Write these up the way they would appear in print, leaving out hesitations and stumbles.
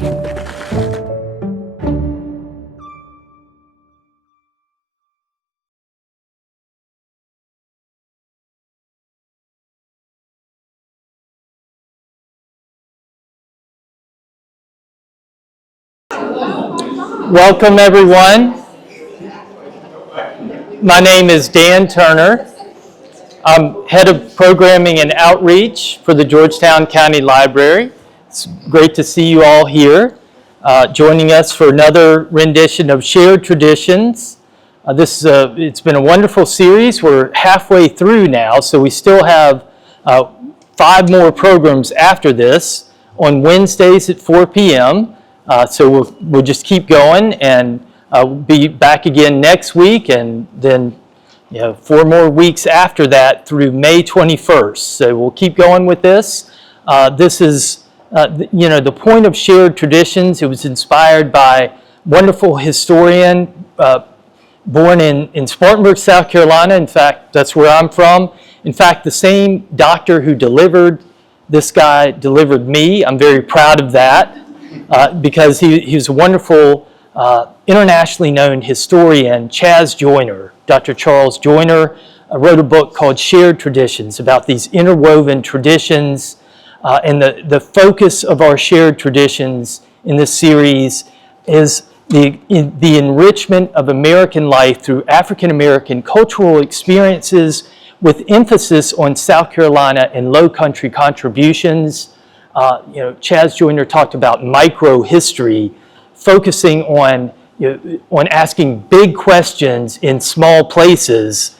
Welcome, everyone. My name is Dan Turner. I'm head of programming and outreach for the Georgetown County Library. It's great to see you all here, joining us for another rendition of Shared Traditions. It's been a wonderful series. We're halfway through now, so we still have 5 more programs after this on Wednesdays at 4 p.m. So we'll just keep going, and we'll be back again next week, and then 4 more weeks after that through May 21st. So we'll keep going with this. This is, the point of Shared Traditions. It was inspired by wonderful historian born in Spartanburg, South Carolina. In fact, that's where I'm from. In fact, the same doctor who delivered this guy delivered me. I'm very proud of that. Because he was a wonderful, internationally known historian, Chaz Joyner. Dr. Charles Joyner wrote a book called Shared Traditions about these interwoven traditions, and the focus of our shared traditions in this series is the enrichment of American life through African American cultural experiences with emphasis on South Carolina and Low Country contributions. Chaz Joyner talked about micro-history, focusing on asking big questions in small places,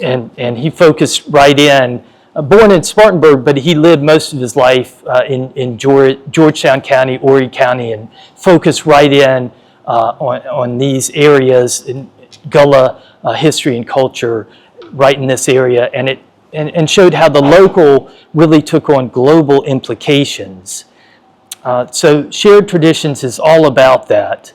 and he focused right in, born in Spartanburg, but he lived most of his life in Georgetown County, Horry County, and focused right in on these areas in Gullah history and culture, right in this area, and showed how the local really took on global implications. So Shared Traditions is all about that.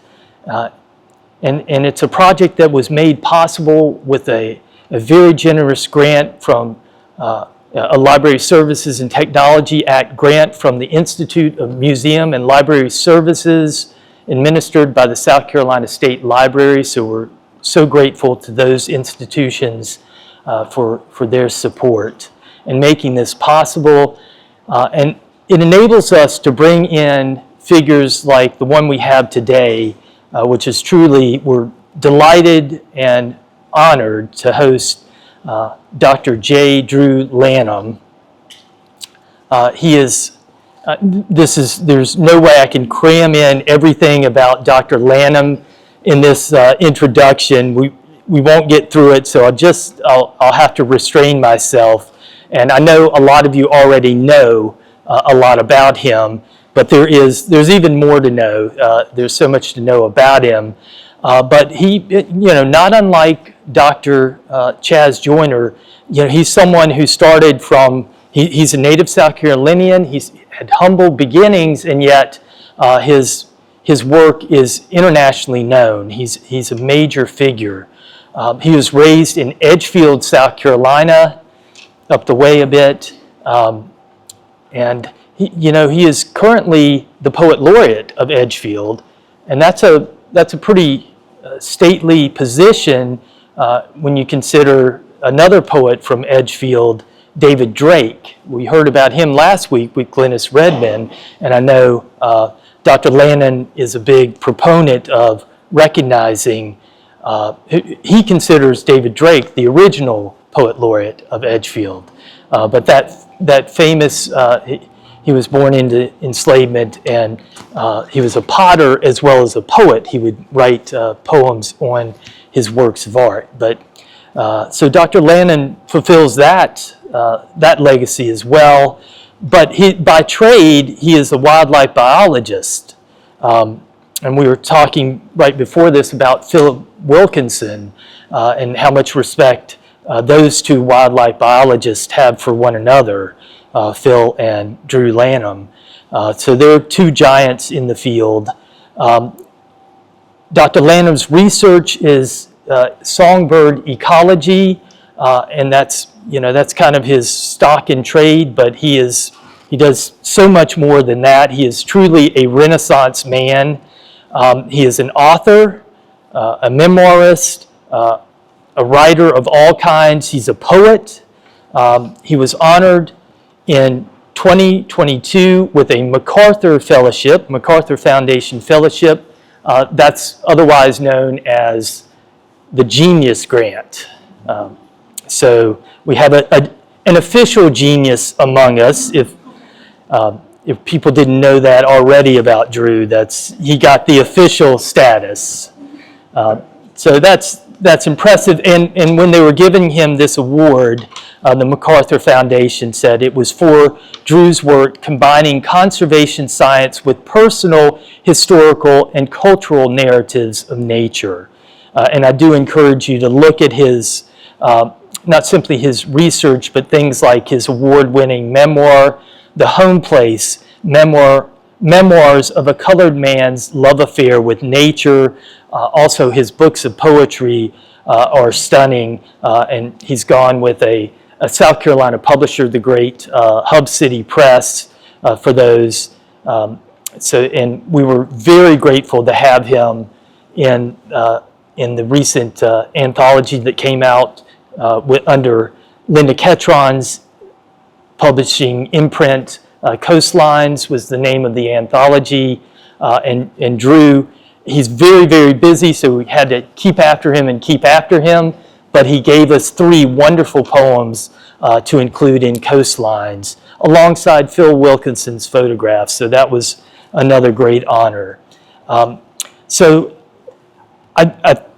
And it's a project that was made possible with a very generous grant from a Library Services and Technology Act grant from the Institute of Museum and Library Services, administered by the South Carolina State Library. So we're so grateful to those institutions for their support and making this possible. And it enables us to bring in figures like the one we have today, which is truly, we're delighted and honored to host Dr. J. Drew Lanham. There's no way I can cram in everything about Dr. Lanham in this introduction. We won't get through it, so I'll have to restrain myself. And I know a lot of you already know a lot about him, but there's even more to know. There's so much to know about him. But he, not unlike Dr. Chaz Joyner, he's someone who started from, he's a native South Carolinian. He's had humble beginnings, and yet his work is internationally known. He's a major figure. He was raised in Edgefield, South Carolina, up the way a bit, and he is currently the poet laureate of Edgefield, and that's a pretty stately position when you consider another poet from Edgefield, David Drake. We heard about him last week with Glennis Redman, and I know Dr. Lanham is a big proponent of recognizing. He considers David Drake the original poet laureate of Edgefield, but that famous, he was born into enslavement, and he was a potter as well as a poet. He would write poems on his works of art. But so Dr. Lanham fulfills that legacy as well. But by trade, he is a wildlife biologist. And we were talking right before this about Philip Wilkinson and how much respect those two wildlife biologists have for one another, Phil and Drew Lanham. So they're two giants in the field. Dr. Lanham's research is songbird ecology, and that's kind of his stock in trade, but he is He does so much more than that. He is truly a Renaissance man. He is an author, a memoirist, a writer of all kinds. He's a poet. He was honored in 2022 with a MacArthur Fellowship, MacArthur Foundation Fellowship. That's otherwise known as the Genius Grant. So we have an official genius among us. If people didn't know that already about Drew, he got the official status. So that's impressive. And when they were giving him this award, the MacArthur Foundation said it was for Drew's work combining conservation science with personal, historical, and cultural narratives of nature. And I do encourage you to look at his, not simply his research, but things like his award-winning memoir, The Home Place, Memoirs of a Colored Man's Love Affair with Nature. Also, his books of poetry are stunning, and he's gone with a South Carolina publisher, the great Hub City Press, for those. And we were very grateful to have him in the recent anthology that came out under Linda Ketron's publishing imprint. Coastlines was the name of the anthology, and Drew, he's very, very busy, so we had to keep after him, but he gave us 3 wonderful poems to include in Coastlines, alongside Phil Wilkinson's photographs, so that was another great honor. So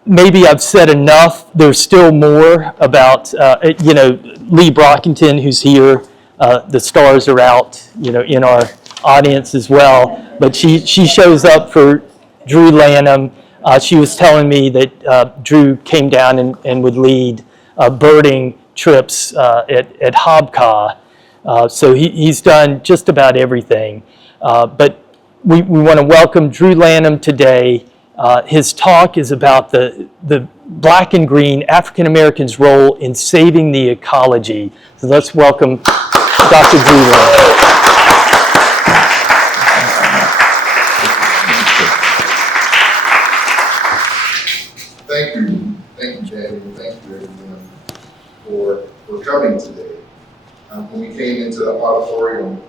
maybe I've said enough. There's still more about, Lee Brockington, who's here. The stars are out, in our audience as well. But she shows up for Drew Lanham. She was telling me that Drew came down and would lead birding trips at Hobcaw. So he's done just about everything. But we want to welcome Drew Lanham today. His talk is about the black and green African Americans' role in saving the ecology. So let's welcome Dr. Drew Lanham. Thank you, Daniel. Thank you, everyone, for coming today. When we came into the auditorium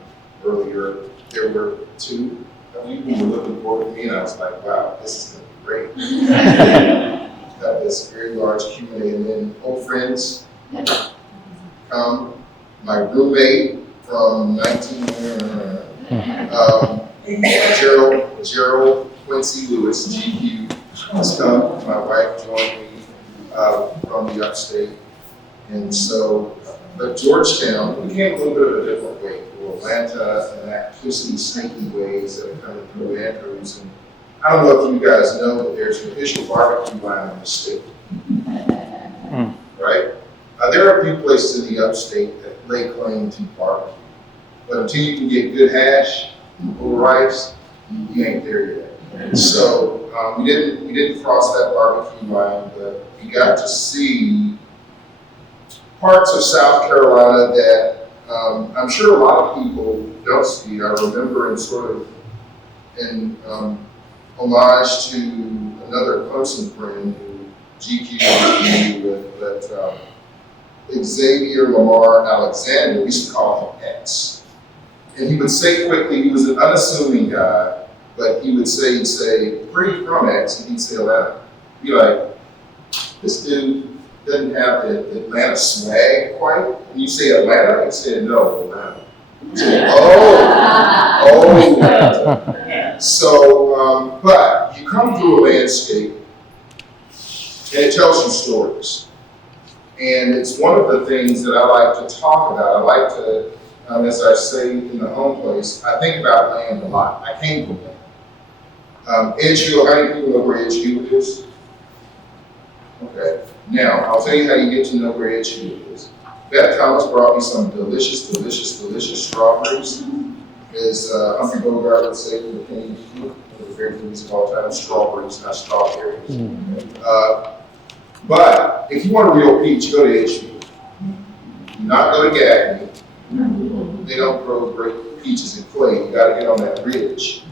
earlier, there were 2 people who were looking forward to me, and I was like, wow, this is going to be great. Got this very large Q&A, and then old friends come. My roommate from Gerald Quincy Lewis, GQ, has come. My wife joined me from the upstate. And so, but Georgetown, we came a little bit of a different way through Atlanta and that twisty, snaky ways that are coming through Andrews. And I don't know if you guys know that there's an official barbecue line in the state, right? There are a few places in the upstate that lay claim to barbecue, but until you can get good hash or rice, you ain't there yet. So we didn't cross that barbecue line, but we got to see parts of South Carolina that I'm sure a lot of people don't see. I remember in homage to another Clemson friend who GQ with, but Xavier Lamar Alexander, we used to call him X. And he would say quickly, he was an unassuming guy, but he would say, where are you from, X? And he'd say Atlanta. He'd be like, this dude doesn't have the Atlanta swag quite. And you say Atlanta? He'd say, no, Atlanta. He'd say, oh, Atlanta. So, but you come through a landscape and it tells you stories. And it's one of the things that I like to talk about. I like to, as I say in the home place, I think about land a lot. I came from land. Edgehill, how many people know where Edgehill is? Okay. Now, I'll tell you how you get to know where Edgehill is. Beth Thomas brought me some delicious strawberries. As Humphrey Bogart would say, for the Kenny, one of the favorite movies of all time, strawberries, not strawberries. But if you want a real peach, go to Edgehill. Do not go to Gaffney. They don't grow great peaches and clay, you gotta get on that ridge.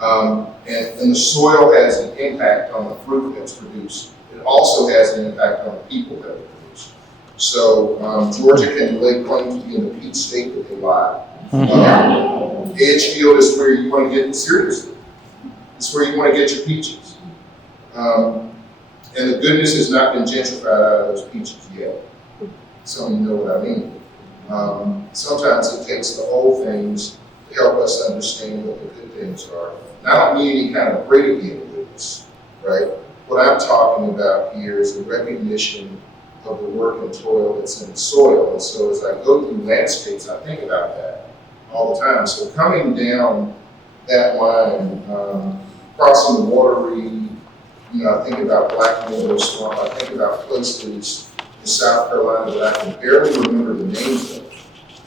And the soil has an impact on the fruit that's produced. It also has an impact on the people that are produced. So Georgia can lay claim to be in the peach state that they lie. Edgefield is where you want to get, seriously, it's where you want to get your peaches. And the goodness has not been gentrified out of those peaches yet. Some of you know what I mean. Sometimes it takes the old things to help us understand what the good things are. And I don't mean any kind of Brady goodness, right? What I'm talking about here is the recognition of the work and toil that's in the soil. And so as I go through landscapes, I think about that all the time. So coming down that line, crossing the watery, I think about Black Widow Swamp, I think about places in South Carolina that I can barely remember the names of,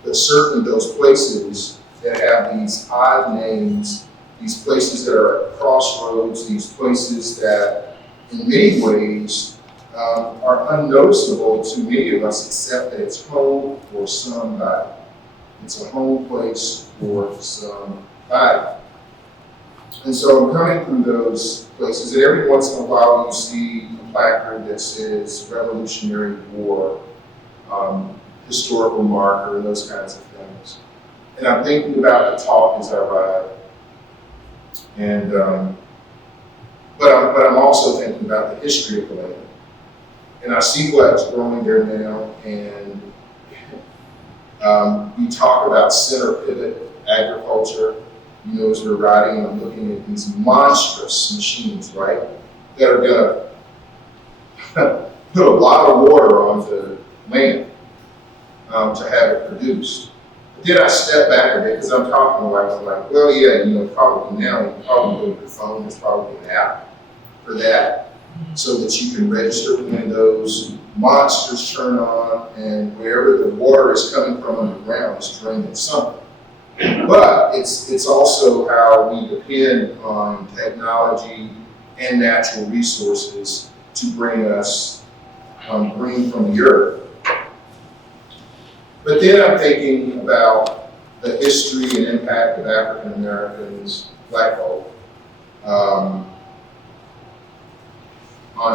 but certainly those places that have these odd names, these places that are at crossroads, these places that in many ways are unnoticeable to many of us, except that it's home for somebody. It's a home place for somebody. And so I'm coming through those places, and every once in a while you see a placard that says Revolutionary War, historical marker, and those kinds of things. And I'm thinking about the talk as I ride. And but I'm also thinking about the history of the land. And I see what's growing there now, and we talk about center pivot agriculture. As we're riding, I'm looking at these monstrous machines, right, that are gonna put a lot of water onto land to have it produced. But then I step back a bit because I'm talking like, well, yeah, probably now you probably go to your phone. There's probably an app for that, so that you can register when those monsters turn on, and wherever the water is coming from underground is draining something. But it's also how we depend on technology and natural resources to bring us green from the earth. But then I'm thinking about the history and impact of African Americans, Black folk, on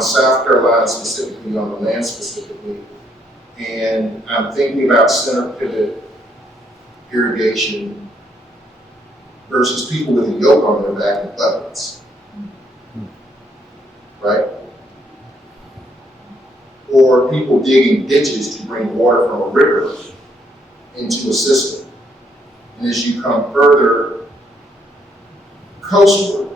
South Carolina specifically, on the land specifically, and I'm thinking about center pivot irrigation versus people with a yoke on their back and buckets, right? Or people digging ditches to bring water from a river into a system. And as you come further coastward,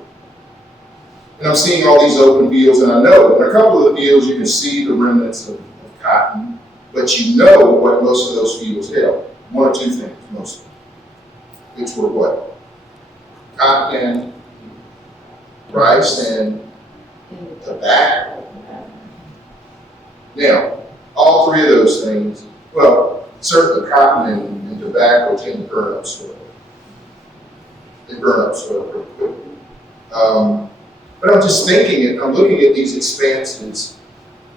and I'm seeing all these open fields, and I know in a couple of the fields you can see the remnants of cotton, but you know what most of those fields held. One or two things, mostly. Which were what? Cotton and rice and tobacco. Now, all three of those things, well, certainly cotton and tobacco tend to burn up soil. They burn up soil pretty quickly. But I'm just thinking, I'm looking at these expanses,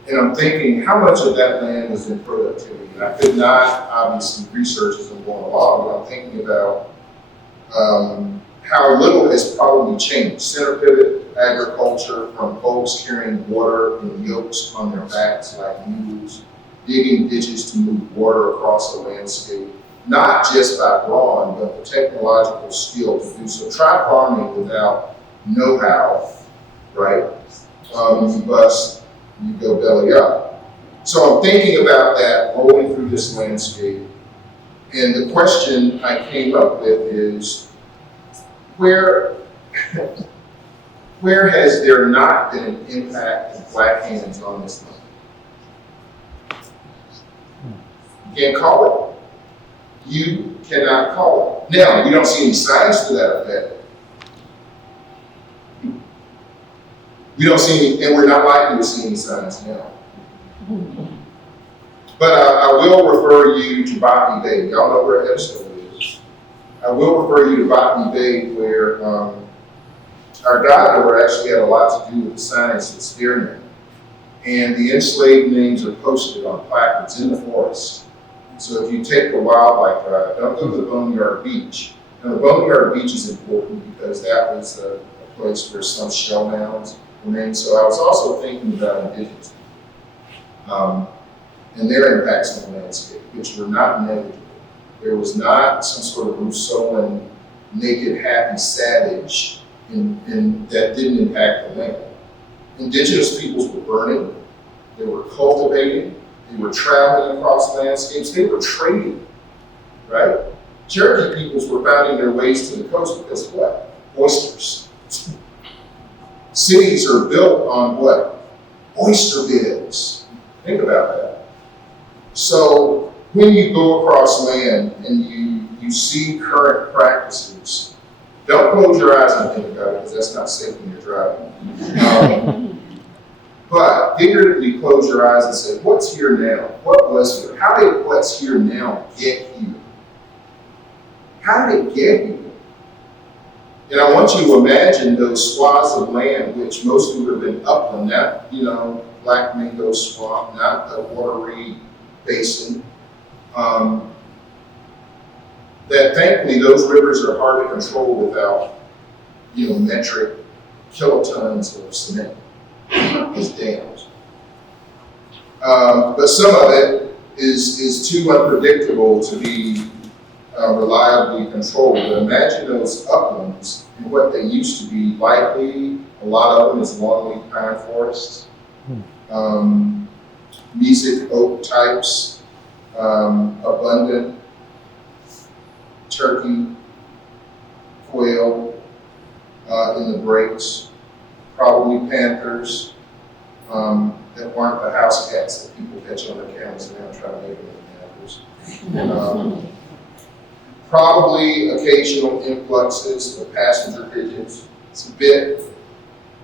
and I'm thinking how much of that land was in productivity. And I could not obviously research as I'm going along, but I'm thinking about how little has probably changed. Center pivot agriculture, from folks carrying water in yokes on their backs like mules, digging ditches to move water across the landscape, not just by brawn, but the technological skill to do so. Try farming without know-how, right? You bust, you go belly up. So I'm thinking about that, rolling through this landscape, and the question I came up with is, where has there not been an impact of Black hands on this land? You can't call it. You cannot call it. Now, we don't see any signs to that effect. We don't see any, and we're not likely to see any signs now. But I will refer you to Botany Bay. Y'all know where Headstone is. I will refer you to Botany Bay, where our goddaughter actually had a lot to do with the science that's there now. And the enslaved names are posted on placards in the forest. So if you take the wildlife drive, don't go to the Boneyard Beach. Now the Boneyard Beach is important because that was a place where some shell mounds were made. So I was also thinking about indigenous people and their impacts on the landscape, which were not negligible. There was not some sort of Rousseauan naked, happy savage that didn't impact the land. Indigenous peoples were burning, they were cultivating, they were traveling across landscapes, they were trading, right? Cherokee peoples were finding their ways to the coast because of what? Oysters. Cities are built on what? Oyster beds. Think about that. So when you go across land and you see current practices, don't close your eyes and think about it because that's not safe when you're driving. But figuratively close your eyes and say, what's here now? What was here? How did what's here now get here? How did it get here? And I want you to imagine those swaths of land, which mostly would have been upland, not, Black Mingo Swamp, not the watery basin. That thankfully those rivers are hard to control without, metric kilotons of cement as dams. But some of it is too unpredictable to be reliably controlled. But imagine those uplands and what they used to be. Likely, a lot of them is longleaf pine forests, mesic oak types, abundant turkey, quail in the breaks, probably panthers that weren't the house cats that people catch on their cameras now trying to make them into panthers. Probably occasional influxes of passenger pigeons. It's a bit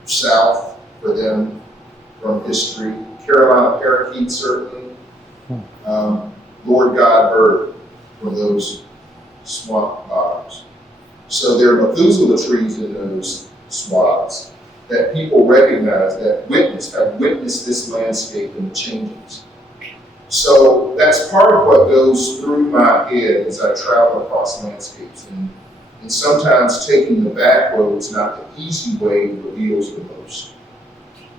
south for them from history. Carolina parakeet, certainly. Lord God bird from those swamp bottoms. So there are Methuselah trees in those swaths that people recognize, that have witnessed this landscape and the changes. So that's part of what goes through my head as I travel across landscapes, and sometimes taking the back roads, not the easy way, reveals the most.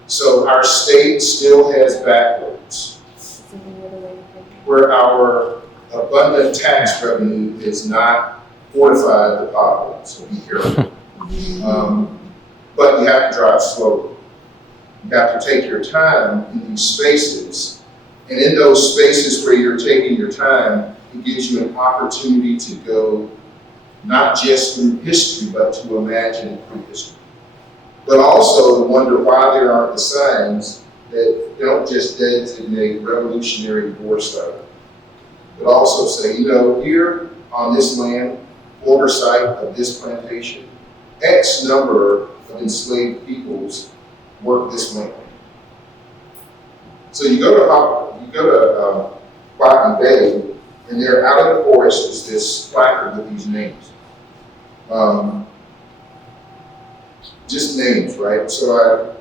So our state still has back roads where our abundant tax revenue is not fortified the potholes, so be careful. But you have to drive slowly. You have to take your time in these spaces. And in those spaces where you're taking your time, it gives you an opportunity to go not just through history, but to imagine prehistory. But also to wonder why there aren't the signs that don't just designate revolutionary war site, but also say, here on this land, former site of this plantation, X number of enslaved peoples work this land. So you go to Botany Bay, and there out in the forest is this placard with these names. Just names, right? So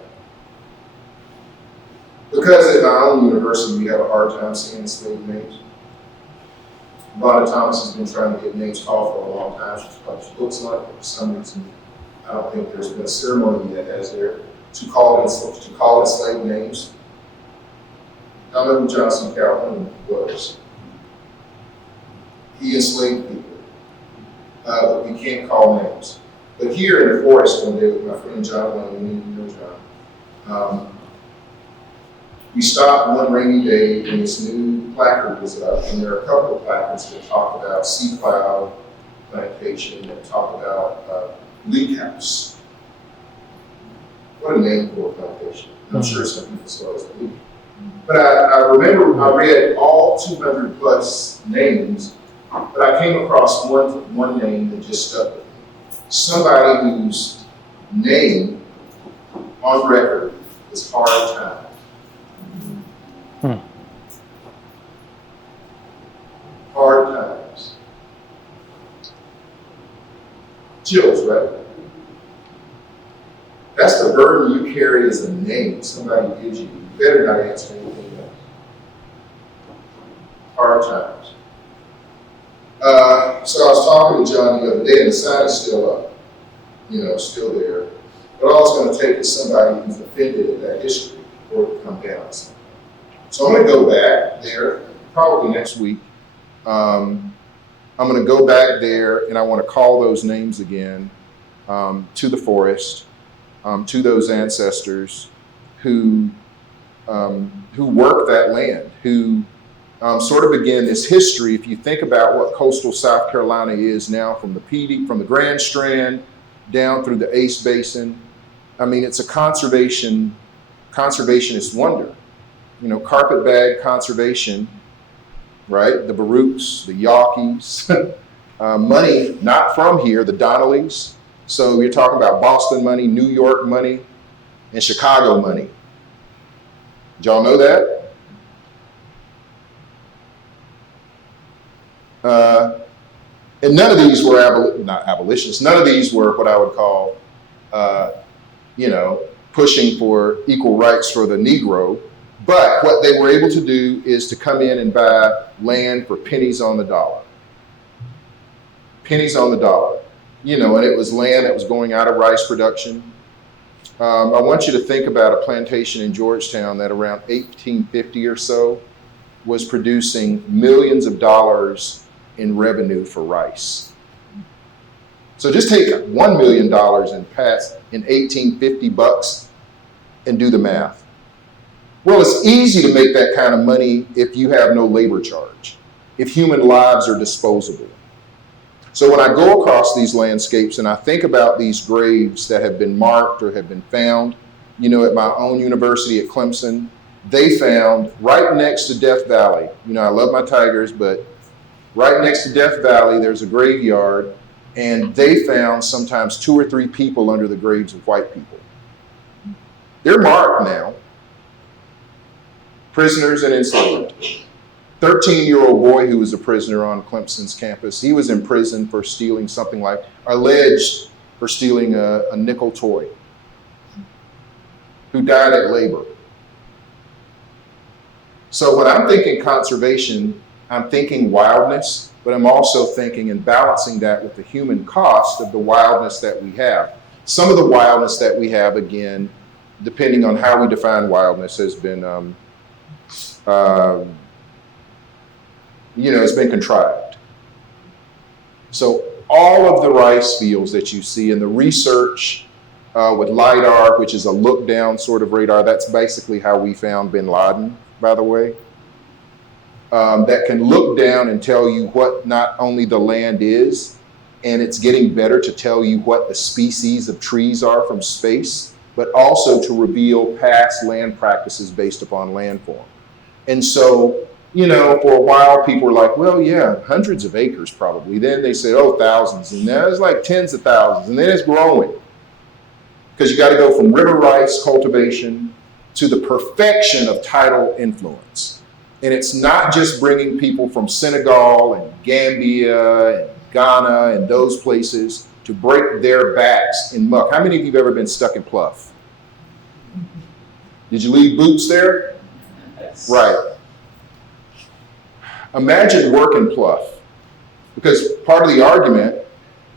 because at my own university we have a hard time saying enslaved names. Bonnie Thomas has been trying to get names called for a long time. She's published books on it, but for some reason, I don't think there's been a ceremony that has there to call enslaved names. I know who John C. Calhoun was. He enslaved people, but we can't call names. But here in the forest one day with my friend John Lanham, you know John, we stopped one rainy day and this new placard was up, and there are a couple of placards that talk about sea cloud plantation, that talk about leak house. What a name for a plantation. I'm sure some people saw it as a leak. But I remember I read all 200 plus names, but I came across one name that just stuck with me. Somebody whose name on record is Hard Time. Hard times. Chills, right? That's the burden you carry as a name somebody gives you. You better not answer anything else. Hard times. talking to John the other day, and the sign is still up, still there. But all it's going to take is somebody who's offended at that history or to come down. So I'm going to go back there probably next week. I'm going to go back there, and I want to call those names again to the forest, to those ancestors who worked that land, who sort of began this history. If you think about what coastal South Carolina is now, from the Grand Strand down through the Ace Basin, I mean, it's a conservationist wonder. Carpetbag conservation, right? The Baruchs, the Yawkeys, money not from here, the Donnellys. So you're talking about Boston money, New York money, and Chicago money. Did y'all know that? And none of these were not abolitionists. None of these were what I would call, pushing for equal rights for the Negro. But what they were able to do is to come in and buy land for pennies on the dollar. Pennies on the dollar. And it was land that was going out of rice production. I want you to think about a plantation in Georgetown that around 1850 or so was producing millions of dollars in revenue for rice. So just take $1 million and pass in 1850 bucks and do the math. Well, it's easy to make that kind of money if you have no labor charge, if human lives are disposable. So when I go across these landscapes and I think about these graves that have been marked or have been found, at my own university at Clemson, they found right next to Death Valley. I love my Tigers, but right next to Death Valley, there's a graveyard, and they found sometimes 2 or 3 people under the graves of white people. They're marked now. Prisoners and enslaved. 13-year-old boy who was a prisoner on Clemson's campus, he was in prison for stealing alleged for stealing a nickel toy, who died at labor. So when I'm thinking conservation, I'm thinking wildness, but I'm also thinking and balancing that with the human cost of the wildness that we have. Some of the wildness that we have, again, depending on how we define wildness, has been it's been contrived. So all of the rice fields that you see in the research with LIDAR, which is a look-down sort of radar, that's basically how we found bin Laden, by the way, that can look down and tell you what not only the land is, and it's getting better to tell you what the species of trees are from space, but also to reveal past land practices based upon landform. And so, for a while, people were like, well, yeah, hundreds of acres probably. Then they said, oh, thousands. And now it's like tens of thousands. And then it's growing. Because you got to go from river rice cultivation to the perfection of tidal influence. And it's not just bringing people from Senegal and Gambia and Ghana and those places to break their backs in muck. How many of you have ever been stuck in pluff? Did you leave boots there? Yes. Right. Imagine working pluff. Because part of the argument,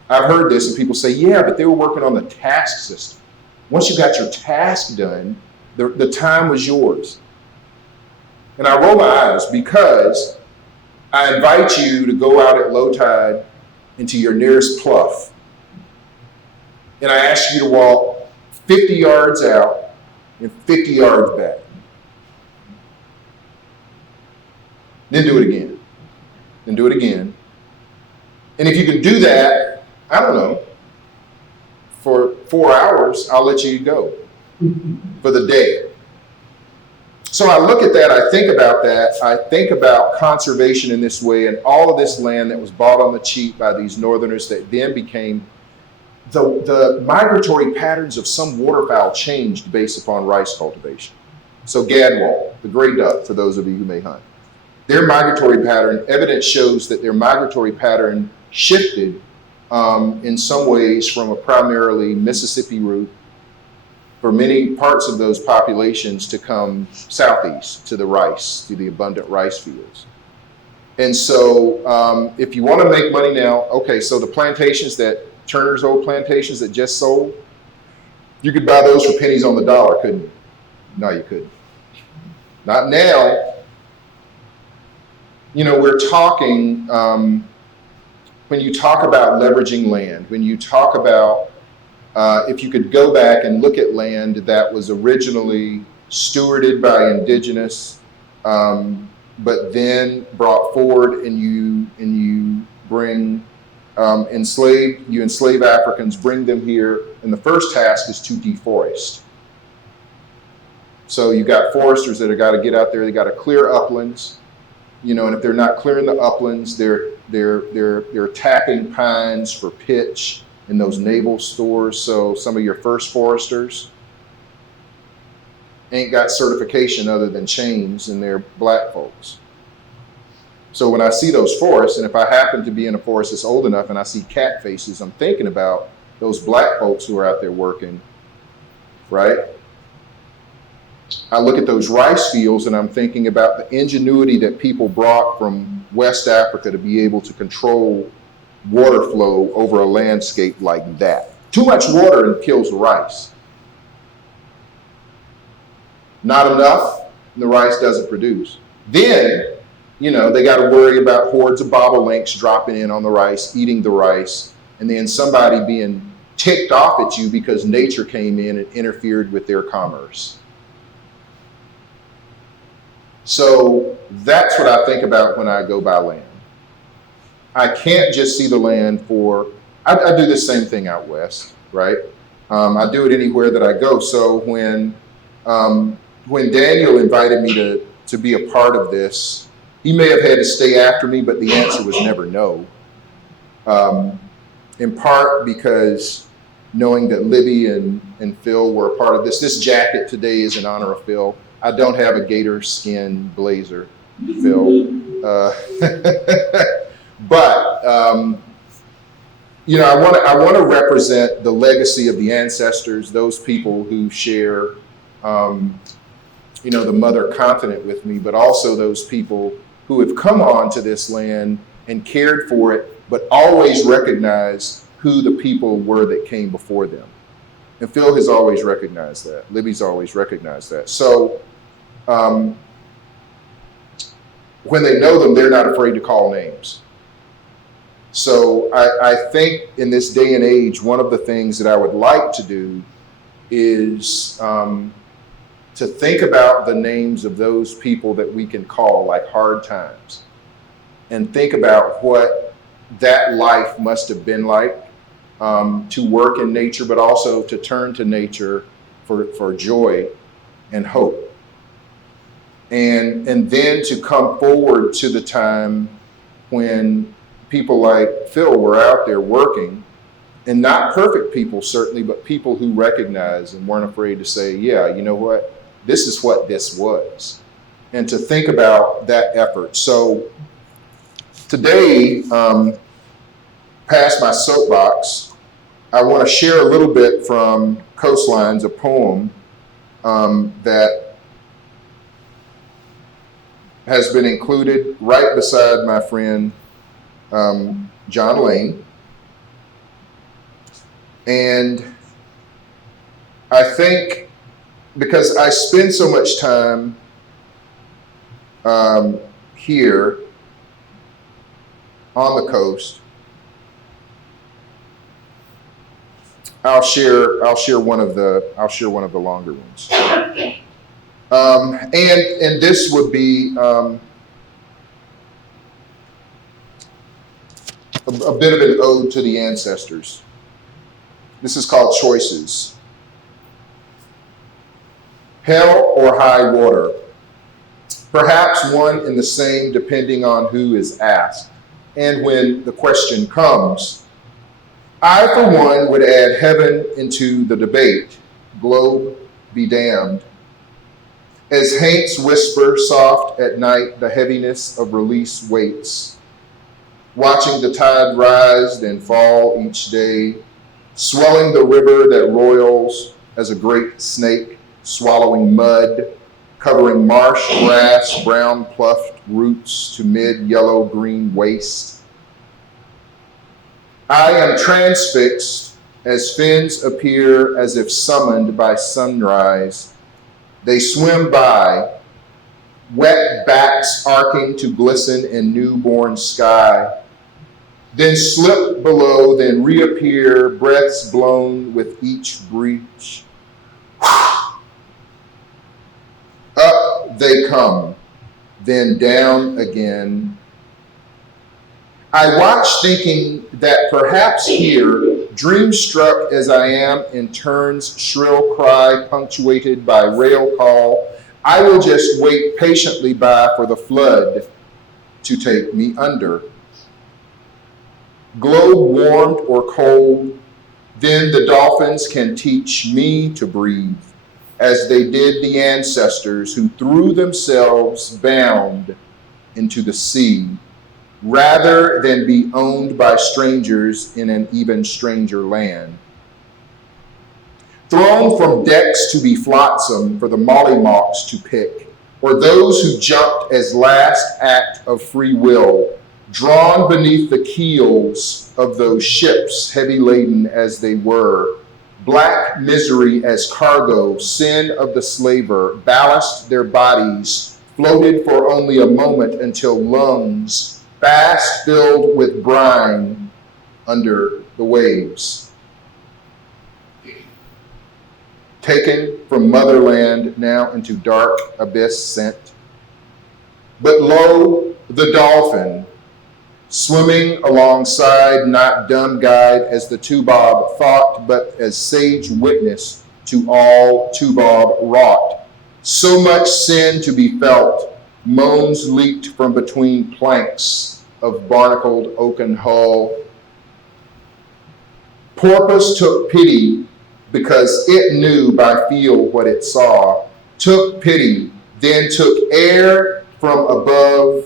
I've heard this, and people say, yeah, but they were working on the task system. Once you got your task done, the time was yours. And I roll my eyes because I invite you to go out at low tide into your nearest pluff. And I ask you to walk 50 yards out and 50 yards back. Then do it again. Then do it again. And if you can do that, I don't know, for 4 hours, I'll let you go for the day. So I look at that, I think about that, I think about conservation in this way, and all of this land that was bought on the cheap by these northerners that then became, the migratory patterns of some waterfowl changed based upon rice cultivation. So gadwall, the gray duck, for those of you who may hunt. Their migratory pattern, evidence shows that their migratory pattern shifted in some ways from a primarily Mississippi route for many parts of those populations to come southeast to the rice, to the abundant rice fields. And so if you want to make money now, okay, so the plantations that Turner's old plantations that just sold, you could buy those for pennies on the dollar, couldn't you? No, you couldn't. Not now. You know, we're talking, when you talk about leveraging land, when you talk about, if you could go back and look at land that was originally stewarded by indigenous, but then brought forward, and you bring you enslave Africans, bring them here, and the first task is to deforest. So you've got foresters that have got to get out there, they got to clear uplands, you know, and if they're not clearing the uplands, they're tapping pines for pitch in those naval stores. So some of your first foresters ain't got certification other than chains, and they're black folks. So when I see those forests, and if I happen to be in a forest that's old enough and I see cat faces, I'm thinking about those black folks who are out there working, right? I look at those rice fields and I'm thinking about the ingenuity that people brought from West Africa to be able to control water flow over a landscape like that. Too much water and kills the rice. Not enough, and the rice doesn't produce. Then, you know, they got to worry about hordes of bobolinks dropping in on the rice, eating the rice, and then somebody being ticked off at you because nature came in and interfered with their commerce. So that's what I think about when I go buy land. I can't just see the land for, I do the same thing out west, right? I do it anywhere that I go. So when Daniel invited me to be a part of this, he may have had to stay after me, but the answer was never no. In part because knowing that Libby and Phil were a part of this. This jacket today is in honor of Phil. I don't have a gator skin blazer, Phil. But you know, I want to represent the legacy of the ancestors, those people who share, you know, the mother continent with me, but also those people who have come on to this land and cared for it, but always recognized who the people were that came before them. And Phil has always recognized that. Libby's always recognized that. So when they know them, they're not afraid to call names. So I think in this day and age, one of the things that I would like to do is to think about the names of those people that we can call like hard times, and think about what that life must have been like to work in nature, but also to turn to nature for joy and hope. And then to come forward to the time when people like Phil were out there working, and not perfect people certainly, but people who recognized and weren't afraid to say, yeah, you know what, this is what this was. And to think about that effort. So today, past my soapbox, I want to share a little bit from Coastlines, a poem that has been included right beside my friend John Lane. And I think because I spend so much time here on the coast, I'll share one of the longer ones. And this would be a bit of an ode to the ancestors. This is called Choices. Hell or high water, perhaps one and the same depending on who is asked. And when the question comes, I for one would add heaven into the debate, globe be damned. As haints whisper soft at night, the heaviness of release waits, watching the tide rise and fall each day, swelling the river that roils as a great snake, swallowing mud, covering marsh grass, brown pluffed roots to mid-yellow-green waste. I am transfixed as fins appear as if summoned by sunrise. They swim by, wet backs arcing to glisten in newborn sky, then slip below, then reappear, breaths blown with each breach. Up they come, then down again. I watch thinking that perhaps here, dream-struck as I am in turn's shrill cry punctuated by rail call, I will just wait patiently by for the flood to take me under. Globe warmed or cold, then the dolphins can teach me to breathe, as they did the ancestors who threw themselves bound into the sea, rather than be owned by strangers in an even stranger land. Thrown from decks to be flotsam for the mollymawks to pick, or those who jumped as last act of free will, drawn beneath the keels of those ships, heavy laden as they were, black misery as cargo, sin of the slaver, ballast their bodies, floated for only a moment until lungs fast filled with brine under the waves. Taken from motherland now into dark abyss sent. But lo, the dolphin, swimming alongside, not dumb guide as the Tubob thought, but as sage witness to all Tubob wrought. So much sin to be felt, moans leaked from between planks of barnacled oaken hull. Porpoise took pity because it knew by feel what it saw, took pity, then took air from above,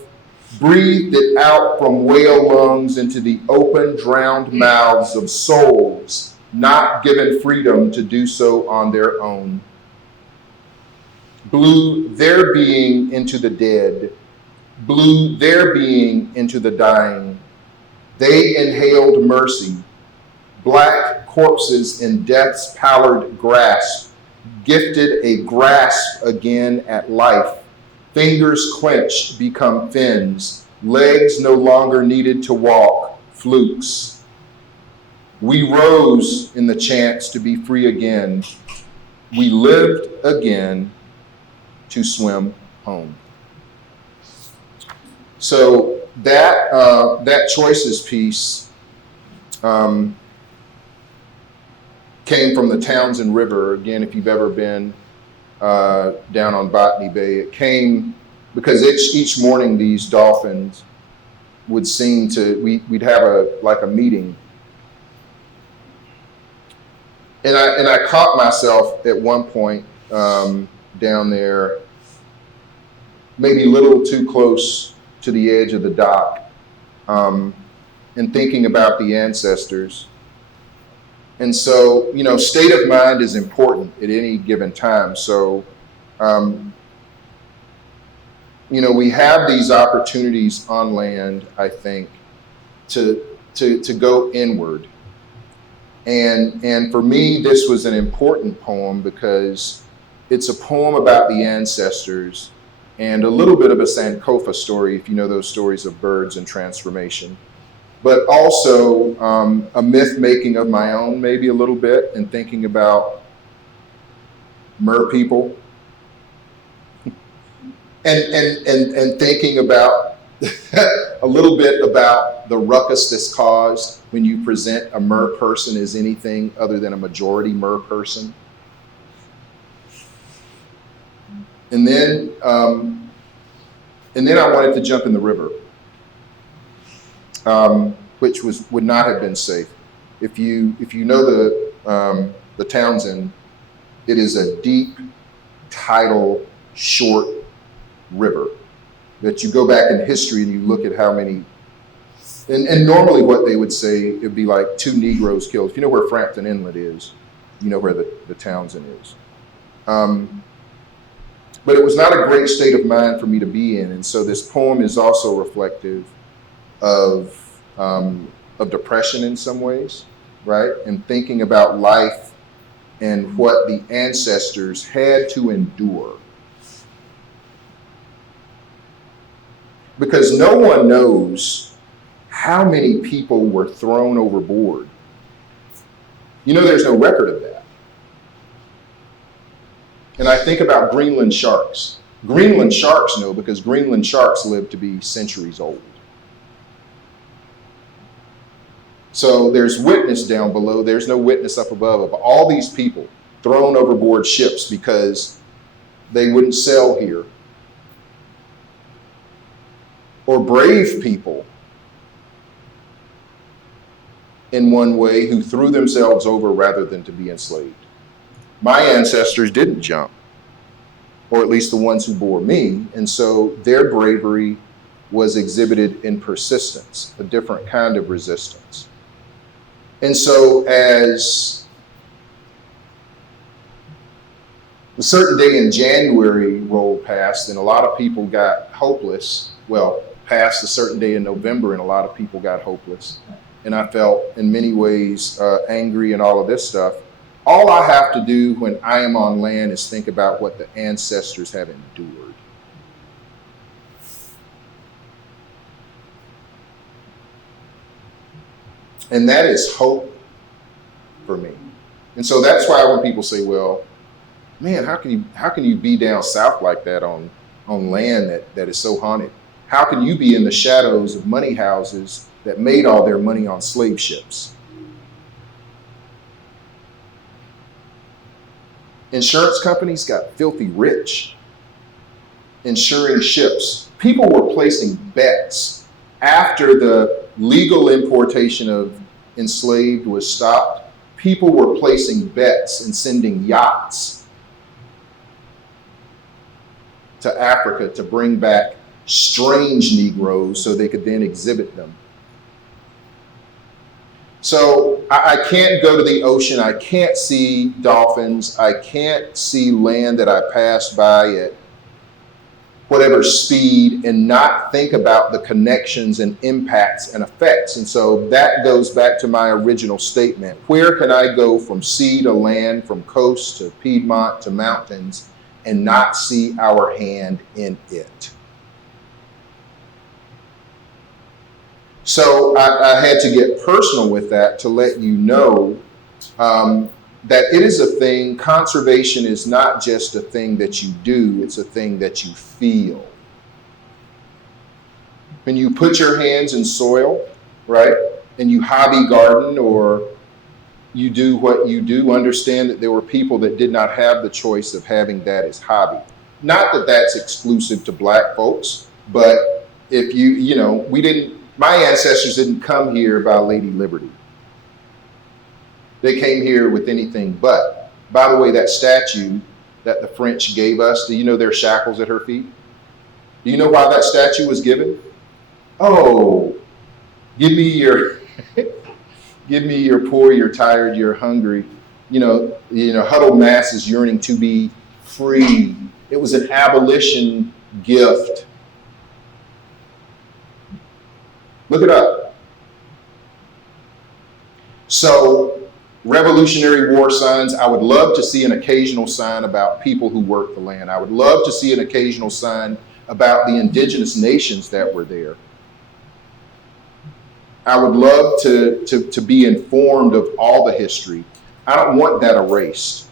breathed it out from whale lungs into the open, drowned mouths of souls, not given freedom to do so on their own. Blew their being into the dead, blew their being into the dying. They inhaled mercy, black corpses in death's pallid grasp, gifted a grasp again at life. Fingers clenched become fins, legs no longer needed to walk, flukes. We rose in the chance to be free again. We lived again to swim home. So that choices piece came from the Townsend River. Again, if you've ever been down on Botany Bay, it came because each morning these dolphins would sing to, we'd have a meeting. And I caught myself at one point down there, maybe a little too close to the edge of the dock, and thinking about the ancestors. And so, state of mind is important at any given time. So, we have these opportunities on land, I think, to go inward. And for me, this was an important poem because it's a poem about the ancestors and a little bit of a Sankofa story, if you know those stories of birds and transformation. But also a myth making of my own, maybe a little bit, and thinking about mer people, and thinking about a little bit about the ruckus that's caused when you present a mer person as anything other than a majority mer person. And then I wanted to jump in the river. Which would not have been safe. If you know the Townsend, it is a deep, tidal, short river that you go back in history and you look at how many, and normally what they would say, it'd be like 2 Negroes killed. If you know where Frampton Inlet is, you know where the Townsend is. But it was not a great state of mind for me to be in. And so this poem is also reflective of depression in some ways, right? And thinking about life and what the ancestors had to endure. Because no one knows how many people were thrown overboard. You know, there's no record of that. And I think about Greenland sharks. Greenland sharks know, because Greenland sharks live to be centuries old. So there's witness down below, there's no witness up above of all these people thrown overboard ships because they wouldn't sail here. Or brave people in one way who threw themselves over rather than to be enslaved. My ancestors didn't jump, or at least the ones who bore me, and so their bravery was exhibited in persistence, a different kind of resistance. And so as a certain day in January rolled past and a lot of people got hopeless, well, past a certain day in November and a lot of people got hopeless, and I felt in many ways angry and all of this stuff, all I have to do when I am on land is think about what the ancestors have endured. And that is hope for me. And so that's why when people say, well, man, how can you be down south like that on land that is so haunted? How can you be in the shadows of money houses that made all their money on slave ships? Insurance companies got filthy rich insuring ships. People were placing bets after the legal importation of enslaved was stopped. People were placing bets and sending yachts to Africa to bring back strange Negroes so they could then exhibit them. So I can't go to the ocean, I can't see dolphins, I can't see land that I pass by at whatever speed and not think about the connections and impacts and effects. And so that goes back to my original statement. Where can I go from sea to land, from coast to Piedmont to mountains, and not see our hand in it? So I had to get personal with that to let you know that it is a thing. Conservation is not just a thing that you do, it's a thing that you feel. When you put your hands in soil, right, and you hobby garden or you do what you do, understand that there were people that did not have the choice of having that as hobby. Not that that's exclusive to black folks, but if my ancestors didn't come here by Lady Liberty. They came here with anything but. By the way, that statue that the French gave us, do you know there are shackles at her feet? Do you know why that statue was given? Oh, give me your poor, you're tired, you're hungry. Huddled masses yearning to be free. It was an abolition gift. Look it up. So, Revolutionary War signs, I would love to see an occasional sign about people who worked the land. I would love to see an occasional sign about the indigenous nations that were there. I would love to be informed of all the history. I don't want that erased.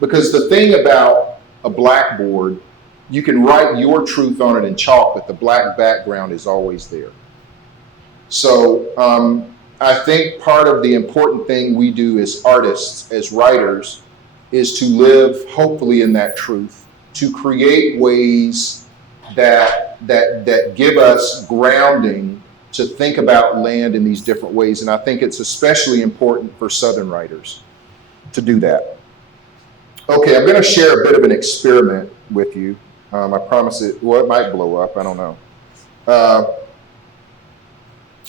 Because the thing about a blackboard, you can write your truth on it in chalk, but the black background is always there. So I think part of the important thing we do as artists, as writers, is to live hopefully in that truth, to create ways that give us grounding to think about land in these different ways. And I think it's especially important for Southern writers to do that. Okay, I'm going to share a bit of an experiment with you. I promise it might blow up, I don't know.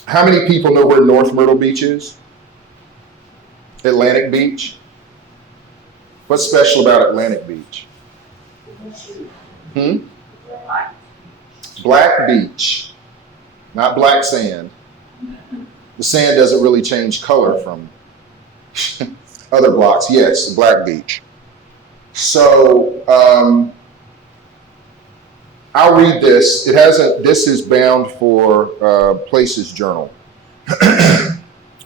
How many people know where North Myrtle Beach is? Atlantic Beach? What's special about Atlantic Beach? Black beach, not black sand. The sand doesn't really change color from other blocks. Yes, the black beach. So I'll read this. This is bound for Places Journal.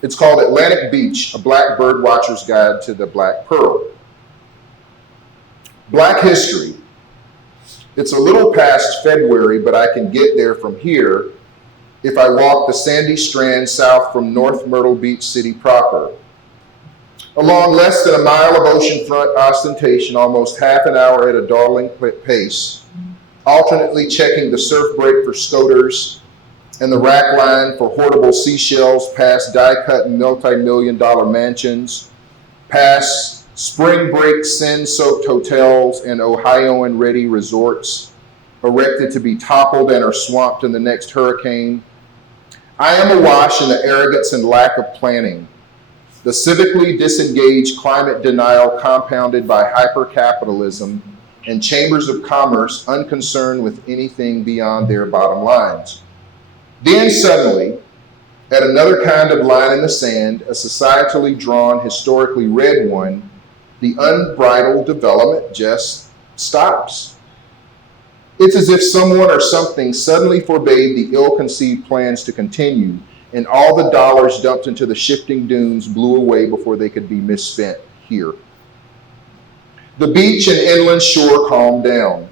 It's called Atlantic Beach, a Black Bird Watcher's Guide to the Black Pearl. Black history. It's a little past February, but I can get there from here if I walk the sandy strand south from North Myrtle Beach City proper. Along less than a mile of oceanfront ostentation, almost half an hour at a dawdling pace, alternately checking the surf break for scoters and the rack line for hoardable seashells, past die-cut multi-million-dollar mansions, past spring break sin-soaked hotels and Ohioan-ready resorts, erected to be toppled and are swamped in the next hurricane. I am awash in the arrogance and lack of planning, the civically disengaged climate denial compounded by hyper-capitalism and chambers of commerce unconcerned with anything beyond their bottom lines. Then suddenly, at another kind of line in the sand, a societally drawn, historically read one, the unbridled development just stops. It's as if someone or something suddenly forbade the ill-conceived plans to continue, and all the dollars dumped into the shifting dunes blew away before they could be misspent here. The beach and inland shore calmed down.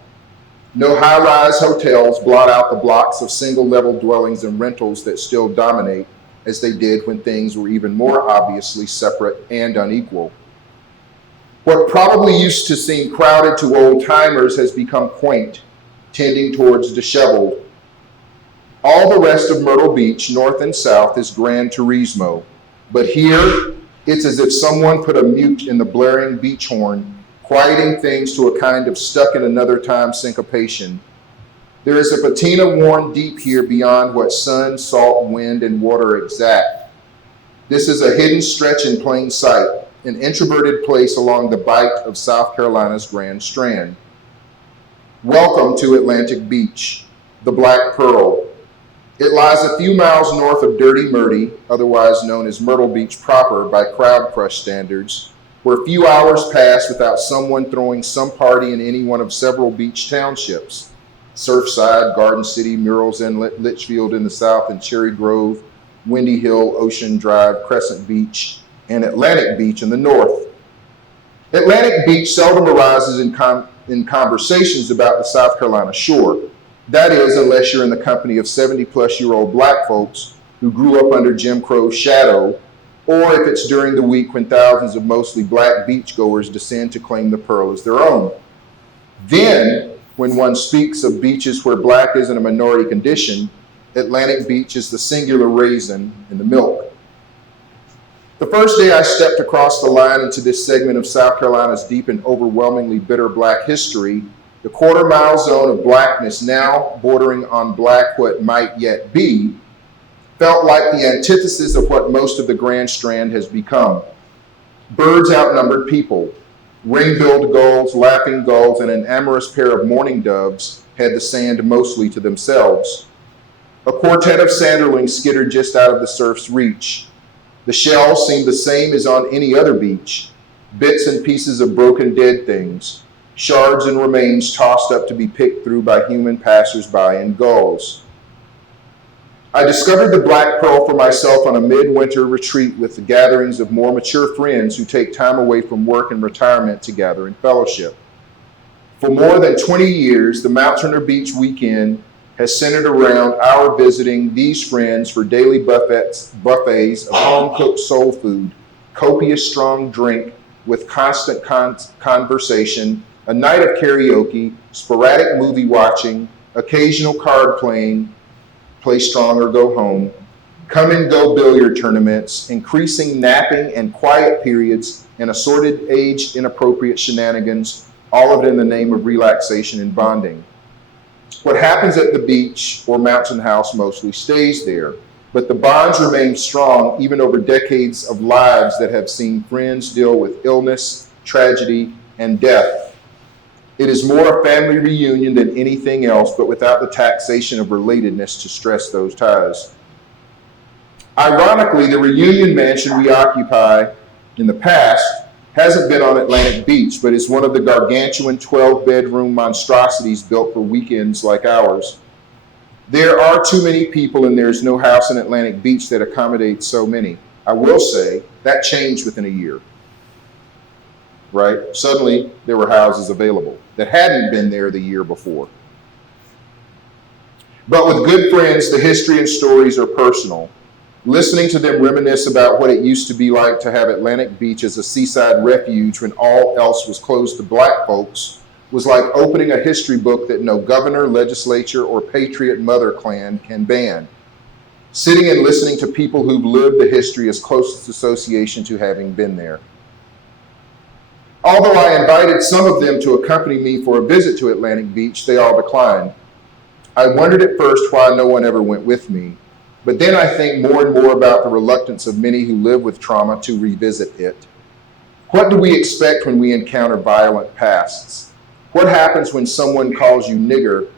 No high-rise hotels blot out the blocks of single-level dwellings and rentals that still dominate, as they did when things were even more obviously separate and unequal. What probably used to seem crowded to old-timers has become quaint, tending towards disheveled. All the rest of Myrtle Beach, north and south, is Gran Turismo. But here, it's as if someone put a mute in the blaring beach horn, quieting things to a kind of stuck-in-another-time syncopation. There is a patina worn deep here beyond what sun, salt, wind, and water exact. This is a hidden stretch in plain sight, an introverted place along the bight of South Carolina's Grand Strand. Welcome to Atlantic Beach, the Black Pearl. It lies a few miles north of Dirty Myrtle, otherwise known as Myrtle Beach proper by crowd crush standards, where few hours pass without someone throwing some party in any one of several beach townships: Surfside, Garden City, Murrells Inlet, Litchfield in the south, and Cherry Grove, Windy Hill, Ocean Drive, Crescent Beach, and Atlantic Beach in the north. Atlantic Beach seldom arises in conversations about the South Carolina shore. That is, unless you're in the company of 70-plus-year-old black folks who grew up under Jim Crow's shadow, or if it's during the week when thousands of mostly black beachgoers descend to claim the pearl as their own. Then, when one speaks of beaches where black isn't a minority condition, Atlantic Beach is the singular raisin in the milk. The first day I stepped across the line into this segment of South Carolina's deep and overwhelmingly bitter black history, the quarter-mile zone of blackness, now bordering on black what might yet be, felt like the antithesis of what most of the Grand Strand has become. Birds outnumbered people. Ring-billed gulls, laughing gulls, and an amorous pair of mourning doves had the sand mostly to themselves. A quartet of sanderlings skittered just out of the surf's reach. The shells seemed the same as on any other beach, bits and pieces of broken dead things, shards and remains tossed up to be picked through by human passers-by and gulls. I discovered the Black Pearl for myself on a midwinter retreat with the gatherings of more mature friends who take time away from work and retirement to gather in fellowship. For more than 20 years, the Mount Turner Beach weekend has centered around our visiting these friends for daily buffets of home-cooked soul food, copious strong drink with constant conversation, a night of karaoke, sporadic movie watching, occasional card playing, play strong or go home, come and go billiard tournaments, increasing napping and quiet periods, and assorted age inappropriate shenanigans, all of it in the name of relaxation and bonding. What happens at the beach or mountain house mostly stays there, but the bonds remain strong even over decades of lives that have seen friends deal with illness, tragedy, and death. It is more a family reunion than anything else, but without the taxation of relatedness to stress those ties. Ironically, the reunion mansion we occupy in the past hasn't been on Atlantic Beach, but is one of the gargantuan 12-bedroom monstrosities built for weekends like ours. There are too many people and there's no house in Atlantic Beach that accommodates so many. I will say that changed within a year, right? Suddenly there were houses available that hadn't been there the year before. But with good friends, the history and stories are personal. Listening to them reminisce about what it used to be like to have Atlantic Beach as a seaside refuge when all else was closed to Black folks was like opening a history book that no governor, legislature, or patriot mother clan can ban. Sitting and listening to people who've lived the history as closest association to having been there. Although I invited some of them to accompany me for a visit to Atlantic Beach, they all declined. I wondered at first why no one ever went with me. But then I think more and more about the reluctance of many who live with trauma to revisit it. What do we expect when we encounter violent pasts? What happens when someone calls you nigger,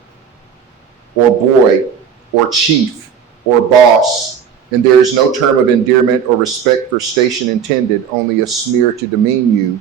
or boy, or chief, or boss, and there is no term of endearment or respect for station intended, only a smear to demean you?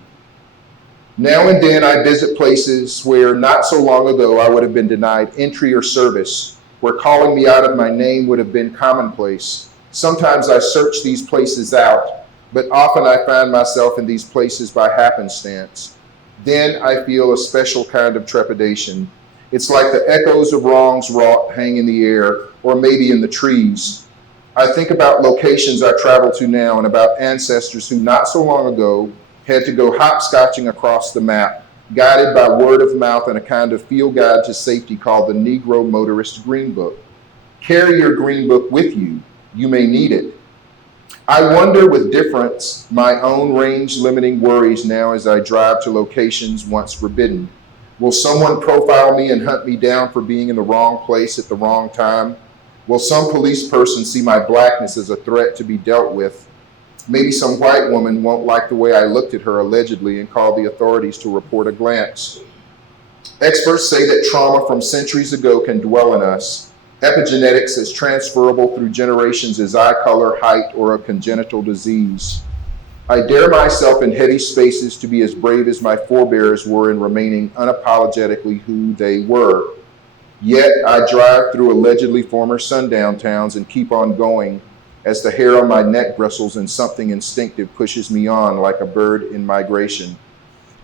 Now and then I visit places where not so long ago I would have been denied entry or service, where calling me out of my name would have been commonplace. Sometimes I search these places out, but often I find myself in these places by happenstance. Then I feel a special kind of trepidation. It's like the echoes of wrongs wrought hang in the air, or maybe in the trees. I think about locations I travel to now and about ancestors who not so long ago had to go hopscotching across the map, guided by word of mouth and a kind of field guide to safety called the Negro Motorist Green Book. Carry your green book with you. You may need it. I wonder with difference my own range-limiting worries now as I drive to locations once forbidden. Will someone profile me and hunt me down for being in the wrong place at the wrong time? Will some police person see my blackness as a threat to be dealt with? Maybe some white woman won't like the way I looked at her allegedly and call the authorities to report a glance. Experts say that trauma from centuries ago can dwell in us. Epigenetics is transferable through generations as eye color, height, or a congenital disease. I dare myself in heavy spaces to be as brave as my forebears were in remaining unapologetically who they were. Yet I drive through allegedly former sundown towns and keep on going as the hair on my neck bristles and something instinctive pushes me on like a bird in migration.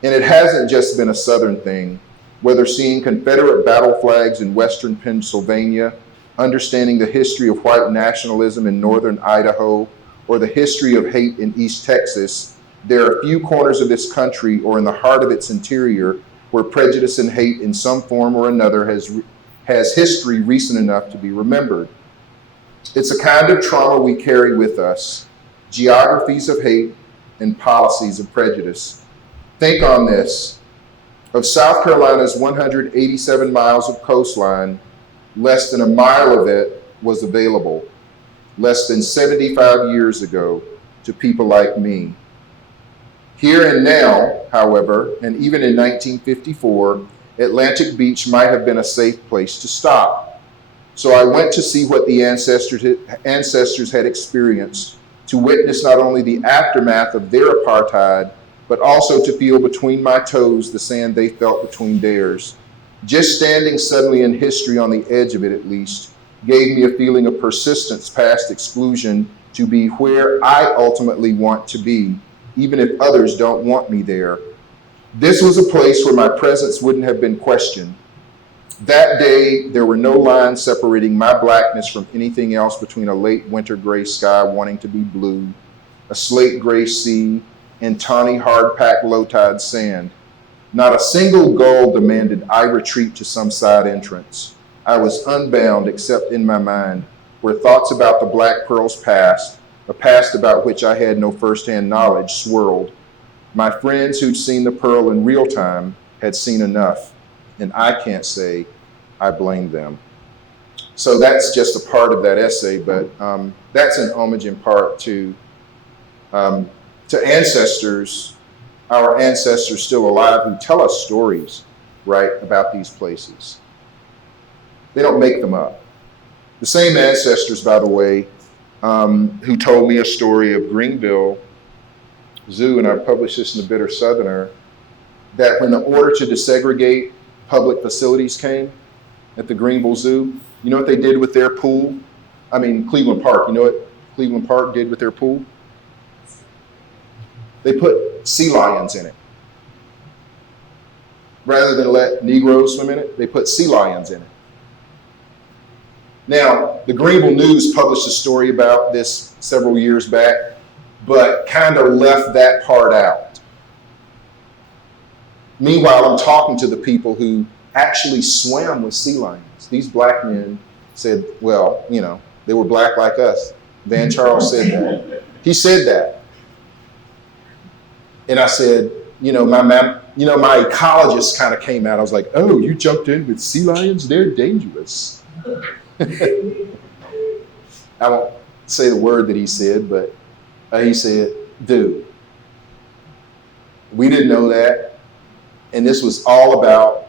And it hasn't just been a Southern thing. Whether seeing Confederate battle flags in Western Pennsylvania, understanding the history of white nationalism in Northern Idaho, or the history of hate in East Texas, there are few corners of this country or in the heart of its interior where prejudice and hate in some form or another has history recent enough to be remembered. It's a kind of trauma we carry with us, geographies of hate and policies of prejudice. Think on this. Of South Carolina's 187 miles of coastline, less than a mile of it was available, less than 75 years ago, to people like me. Here and now, however, and even in 1954, Atlantic Beach might have been a safe place to stop. So I went to see what the ancestors had experienced, to witness not only the aftermath of their apartheid, but also to feel between my toes the sand they felt between theirs. Just standing suddenly in history on the edge of it at least, gave me a feeling of persistence past exclusion to be where I ultimately want to be, even if others don't want me there. This was a place where my presence wouldn't have been questioned. That day, there were no lines separating my blackness from anything else between a late winter gray sky wanting to be blue, a slate gray sea, and tawny hard-packed low-tide sand. Not a single gull demanded I retreat to some side entrance. I was unbound except in my mind, where thoughts about the Black Pearl's past, a past about which I had no firsthand knowledge, swirled. My friends who'd seen the Pearl in real time had seen enough, and I can't say I blame them. So that's just a part of that essay, but that's an homage in part to ancestors, our ancestors still alive who tell us stories right, about these places. They don't make them up. The same ancestors, by the way, who told me a story of Greenville Zoo, and I published this in the Bitter Southerner, that when the order to desegregate public facilities came at the Greenville Zoo, you know what they did with their pool? I mean, Cleveland Park, you know what Cleveland Park did with their pool? They put sea lions in it. Rather than let Negroes swim in it, they put sea lions in it. Now, the Greenville News published a story about this several years back, but kind of left that part out. Meanwhile, I'm talking to the people who actually swam with sea lions. These black men said, well, you know, they were black like us. Van Charles said that. He said that. And I said, my ecologist kind of came out. I was like, oh, you jumped in with sea lions? They're dangerous. I won't say the word that he said, but he said, dude, we didn't know that. And this was all about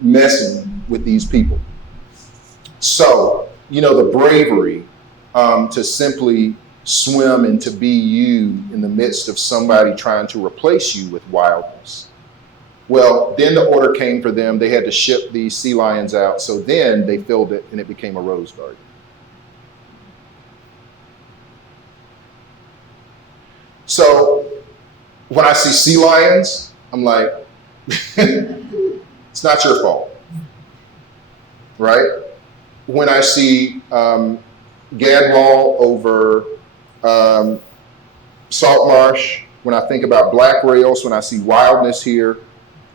messing with these people. So, the bravery to simply swim and to be you in the midst of somebody trying to replace you with wildness. Well, then the order came for them. They had to ship these sea lions out. So then they filled it and it became a rose garden. So when I see sea lions, I'm like, it's not your fault, right? When I see gadwall over salt marsh, when I think about black rails, when I see wildness here,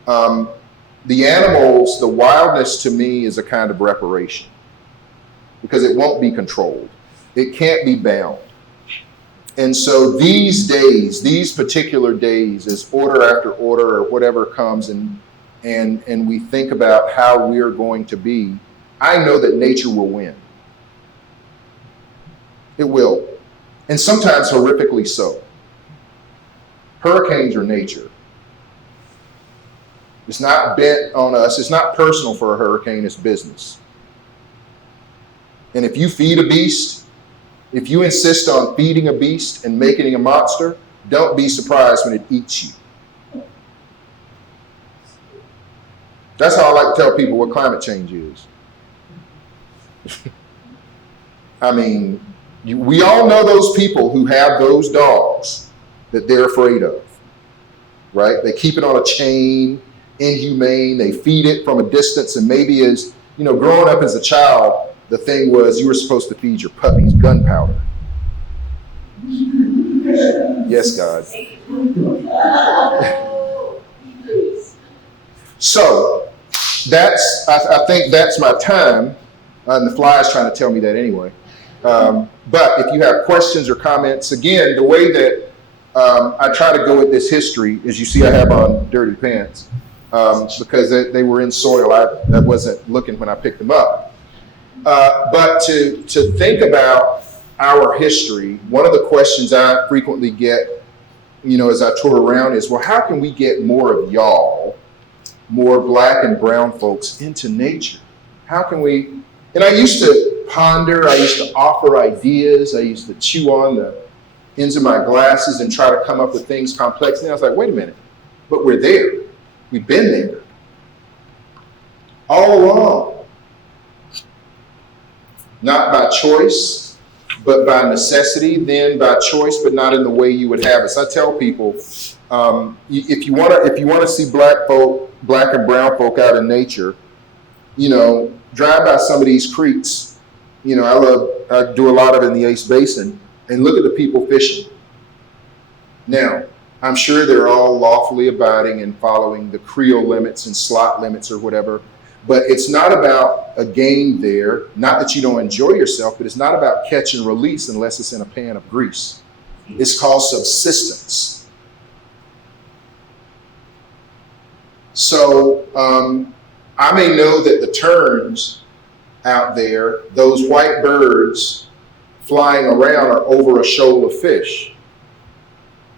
the animals, the wildness to me is a kind of reparation because it won't be controlled. It can't be bound. And so these days, these particular days, as order after order or whatever comes and we think about how we're going to be, I know that nature will win. It will. And sometimes horrifically so. Hurricanes are nature. It's not bent on us. It's not personal for a hurricane. It's business. And if you feed a beast, if you insist on feeding a beast and making it a monster, don't be surprised when it eats you. That's how I like to tell people what climate change is. I mean, we all know those people who have those dogs that they're afraid of, right? They keep it on a chain, inhumane, they feed it from a distance, and maybe as, growing up as a child, the thing was you were supposed to feed your puppies gunpowder. Yes, God. So I think that's my time. And the fly is trying to tell me that anyway. But if you have questions or comments, again, the way that I try to go with this history is, you see I have on dirty pants because they were in soil. I wasn't looking when I picked them up. But to think about our history, one of the questions I frequently get, as I tour around is, well, how can we get more of y'all, more black and brown folks into nature? How can we? And I used to ponder, I used to offer ideas, I used to chew on the ends of my glasses and try to come up with things complex. And I was like, wait a minute, but we're there. We've been there all along. Not by choice, but by necessity, then by choice, but not in the way you would have us. I tell people, if you want to see black and brown folk out in nature, drive by some of these creeks. I do a lot of it in the Ace Basin, and look at the people fishing. Now, I'm sure they're all lawfully abiding and following the creel limits and slot limits or whatever. But it's not about a game there, not that you don't enjoy yourself, but it's not about catch and release unless it's in a pan of grease. It's called subsistence. So I may know that the terns out there, those white birds flying around, are over a shoal of fish.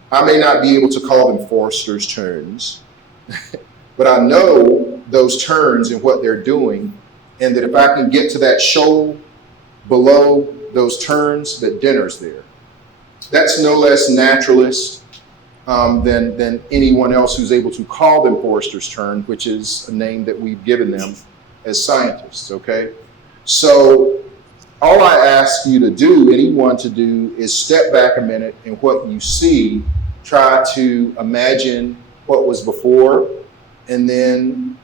I may not be able to call them Forster's terns, but but I know those terns and what they're doing, and that if I can get to that shoal below those terns, that dinner's there. That's no less naturalist than anyone else who's able to call them Forrester's tern, which is a name that we've given them as scientists, okay? So all I ask you to do, anyone to do, is step back a minute and what you see, try to imagine what was before, and then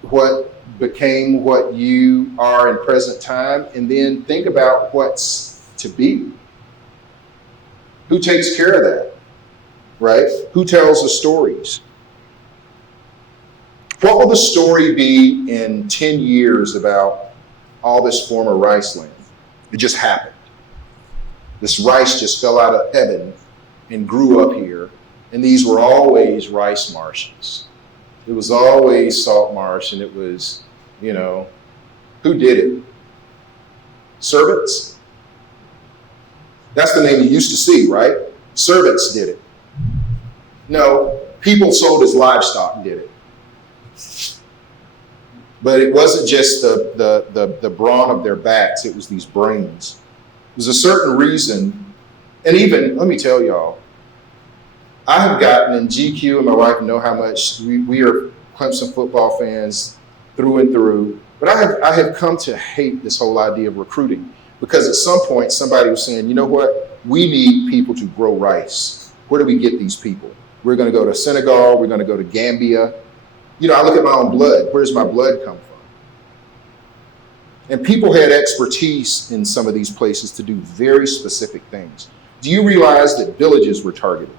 what became what you are in present time, and then think about what's to be. Who takes care of that, right? Who tells the stories? What will the story be in 10 years about all this former rice land? It just happened. This rice just fell out of heaven and grew up here, and these were always rice marshes. It was always salt marsh, and it was, you know, who did it? Servants? That's the name you used to see, right? Servants did it. No, people sold as livestock did it. But it wasn't just the brawn of their backs, it was these brains. There's a certain reason, and even, let me tell y'all, I have gotten in GQ, and my wife know how much we are Clemson football fans through and through, but I have come to hate this whole idea of recruiting, because at some point somebody was saying, you know what, we need people to grow rice. Where do we get these people? We're going to go to Senegal, we're going to go to Gambia. You know, I look at my own blood. Where does my blood come from? And people had expertise in some of these places to do very specific things. Do you realize that villages were targeted?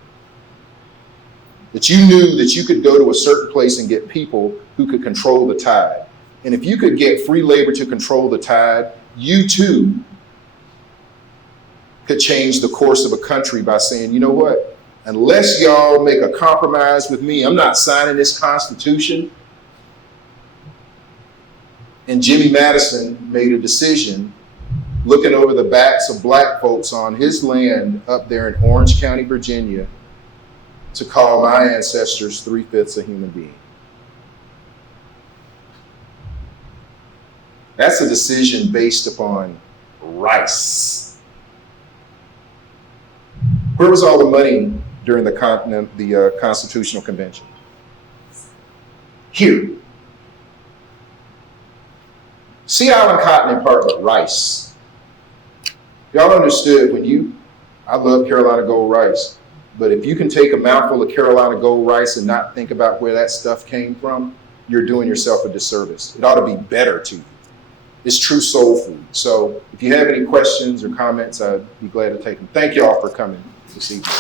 That you knew that you could go to a certain place and get people who could control the tide. And if you could get free labor to control the tide, you too could change the course of a country by saying, you know what? Unless y'all make a compromise with me, I'm not signing this Constitution. And Jimmy Madison made a decision looking over the backs of black folks on his land up there in Orange County, Virginia, to call my ancestors 3/5 a human being. That's a decision based upon rice. Where was all the money during the Constitutional Convention? Here. Sea Island cotton in part but rice. Y'all understood I love Carolina Gold rice, but if you can take a mouthful of Carolina Gold rice and not think about where that stuff came from, you're doing yourself a disservice. It ought to be better to you. It's true soul food. So if you have any questions or comments, I'd be glad to take them. Thank y'all for coming this evening.